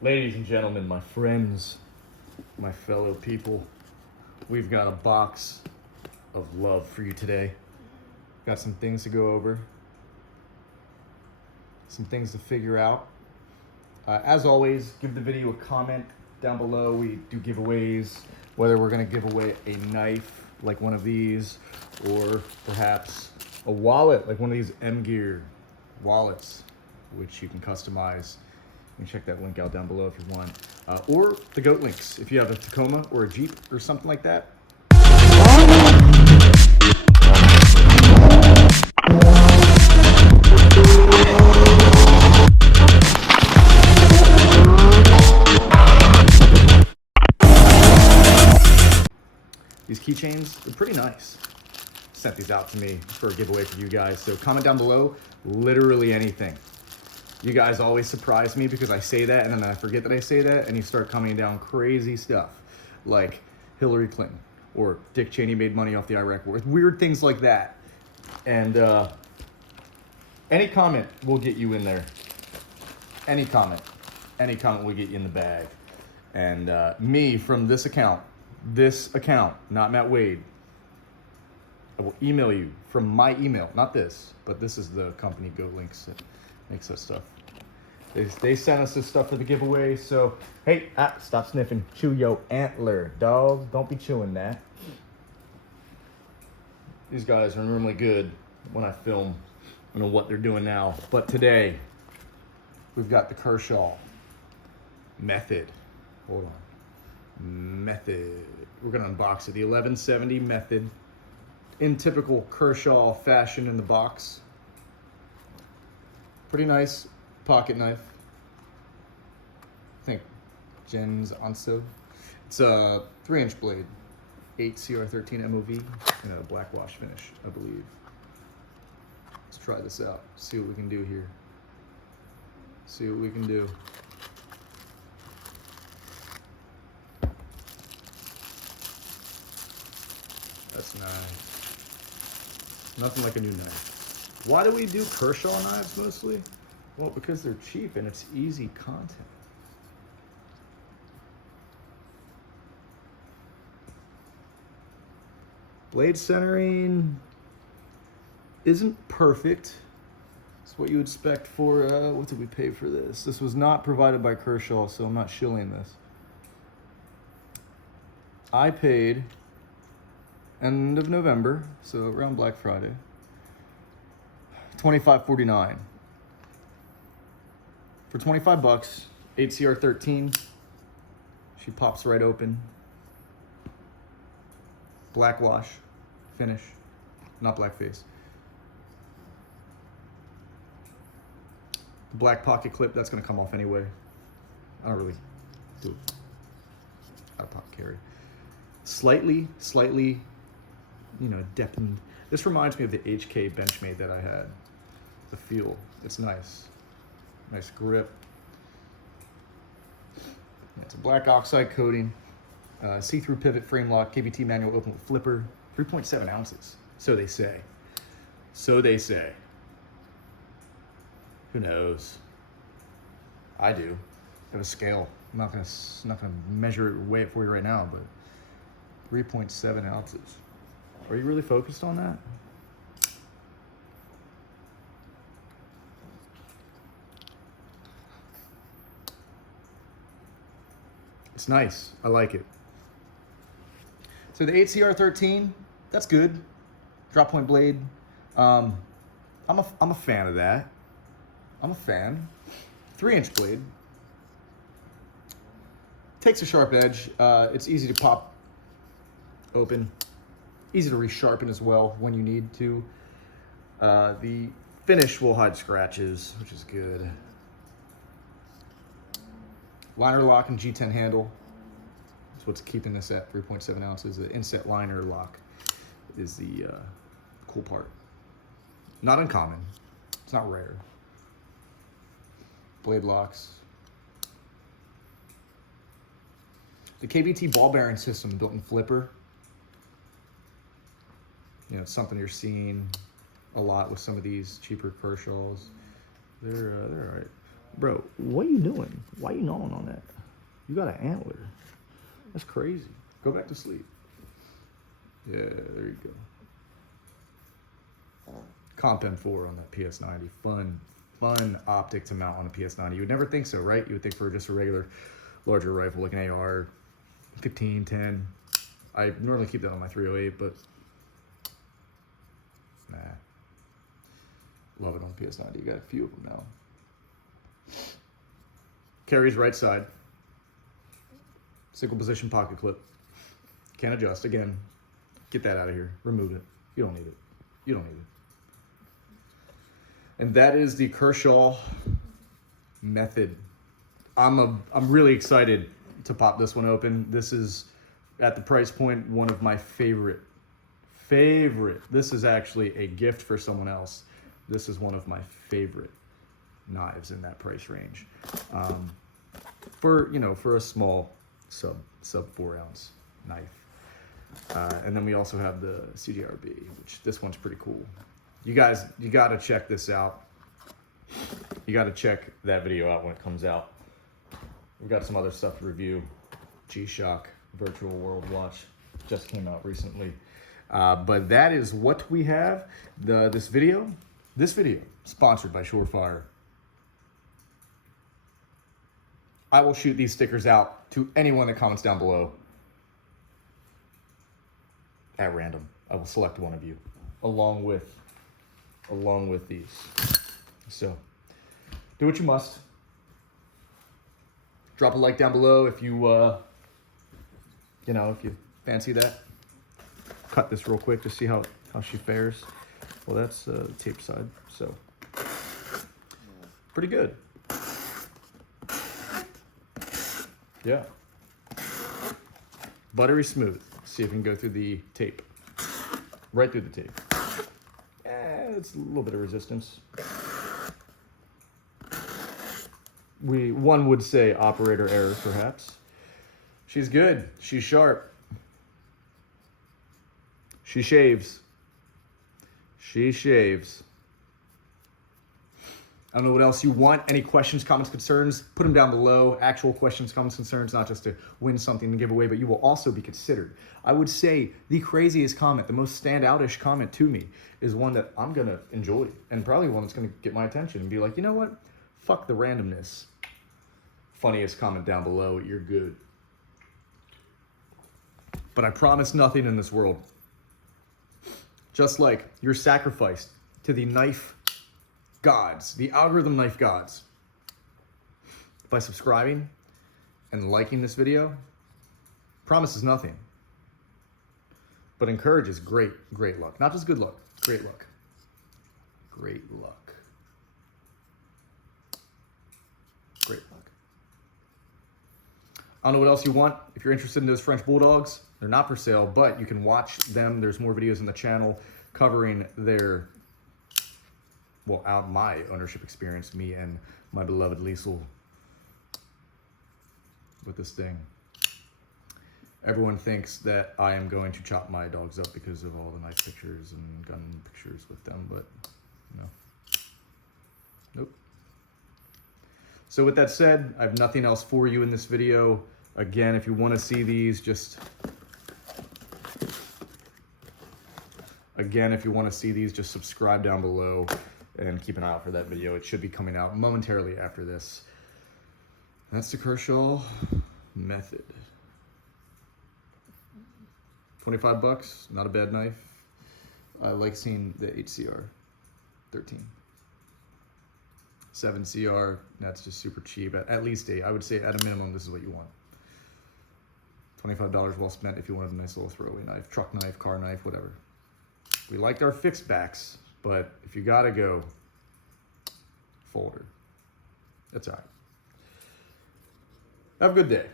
Ladies and gentlemen, my friends, my fellow people, we've got a box of love for you today. Got some things to go over, some things to figure out. As always, give the video a comment down below. We do giveaways, whether we're going to give away a knife like one of these, or perhaps a wallet like one of these M-Gear wallets, which you can customize. You can check that link out down below if you want. Or the goat links if you have a Tacoma or a Jeep or something like that. These keychains, they're pretty nice. Sent these out to me for a giveaway for you guys. So comment down below, literally anything. You guys always surprise me because I say that and then I forget that I say that, and you start coming down crazy stuff like Hillary Clinton or Dick Cheney made money off the Iraq War. Weird things like that. And any comment will get you in there. Any comment will get you in the bag. And me from this account, not Matt Wade, I will email you from my email, not this, but this is the company Go Links that makes that stuff. They sent us this stuff for the giveaway, so hey, stop sniffing. Chew your antler, dog. Don't be chewing that. These guys are normally good when I film. I don't know what they're doing now, but today we've got the Kershaw Method. Hold on. Method. We're gonna unbox it. The 1170 Method. In typical Kershaw fashion in the box. Pretty nice pocket knife. I think Jen's Anso. It's a 3-inch blade, 8 CR13 MOV, and a Blackwash finish, I believe. Let's try this out. See what we can do here. See what we can do. That's nice. Nothing like a new knife. Why do we do Kershaw knives mostly? Well, because they're cheap and it's easy content. Blade centering isn't perfect. It's what you would expect for, what did we pay for this? This was not provided by Kershaw, so I'm not shilling this. I paid end of November, so around Black Friday, $25.49. For 25 bucks, 8 CR13. She pops right open. Blackwash finish, not blackface. The black pocket clip, that's gonna come off anyway. I don't really do it out of pocket carry. Slightly, you know, deadened. This reminds me of the HK Benchmade that I had. The feel, it's nice. Nice grip. It's a black oxide coating. See-through pivot frame lock, KBT manual open with flipper. 3.7 ounces, so they say. So they say. Who knows? I do. I have a scale. I'm not gonna measure it or weigh it for you right now, but 3.7 ounces. Are you really focused on that? It's nice. I like it. So the 8CR13, that's good. Drop point blade. I'm a fan of that. I'm a fan. 3-inch blade. Takes a sharp edge. It's easy to pop open. Easy to resharpen as well when you need to. The finish will hide scratches, which is good. Liner lock and G10 handle. That's what's keeping this at 3.7 ounces. The Inset liner lock is the cool part. Not uncommon. It's not rare. Blade locks. The KBT ball bearing system built in flipper. You know, it's something you're seeing a lot with some of these cheaper Kershaws. They're all right. Bro, what are you doing? Why are you gnawing on that? You got an antler. That's crazy. Go back to sleep. Yeah, there you go. Comp M4 on that PS90. Fun optic to mount on a PS90. You would never think so, right? You would think for just a regular larger rifle like an AR 15, 10. I normally keep that on my 308, but nah. Love it on PS90. You got a few of them now. Carries right side. Single position pocket clip. Can't adjust. Again, get that out of here. Remove it. You don't need it. You don't need it. And that is the Kershaw method. I'm really excited to pop this one open. This is, at the price point, one of my favorite. This is actually a gift for someone else. This is one of my favorite knives in that price range. For a small sub 4 ounce knife. And then we also have the CGRB, which this one's pretty cool. You guys, you got to check this out. You got to check that video out when it comes out. We've got some other stuff to review. G-Shock Virtual World Watch just came out recently. But that is what we have. This video sponsored by Surefire. I will shoot these stickers out to anyone that comments down below at random. I will select one of you along with these. So do what you must. Drop a like down below if you if you fancy that. Cut this real quick to see how she fares. Well, that's the tape side, so pretty good. Yeah. Buttery smooth. See if we can go through the tape. Right through the tape. It's a little bit of resistance. One would say operator error, perhaps. She's good. She's sharp. She shaves. She shaves. I don't know what else you want. Any questions, comments, concerns, put them down below. Actual questions, comments, concerns, not just to win something to give away, but you will also be considered. I would say the craziest comment, the most standout-ish comment to me is one that I'm going to enjoy and probably one that's going to get my attention and be like, you know what? Fuck the randomness. Funniest comment down below. You're good. But I promise nothing in this world. Just like you're sacrificed to the knife gods, the algorithm knife gods, by subscribing and liking this video. Promises nothing, but encourages great luck. Not just good luck, great luck. Great luck. Great luck. I don't know what else you want. If you're interested in those French Bulldogs, they're not for sale, but you can watch them. There's more videos in the channel covering their, well, out my ownership experience, me and my beloved Liesel with this thing. Everyone thinks that I am going to chop my dogs up because of all the knife pictures and gun pictures with them, but no. Nope. So with that said, I have nothing else for you in this video. Again, if you want to see these, just subscribe down below and keep an eye out for that video. It should be coming out momentarily after this. That's the Kershaw method. 25 bucks, not a bad knife. I like seeing the HCR 13. 7 CR, that's just super cheap. At least 8. I would say at a minimum, this is what you want. $25 well spent if you wanted a nice little throwaway knife, truck knife, car knife, whatever. We liked our fixed backs, but if you gotta go, folder. That's all right. Have a good day.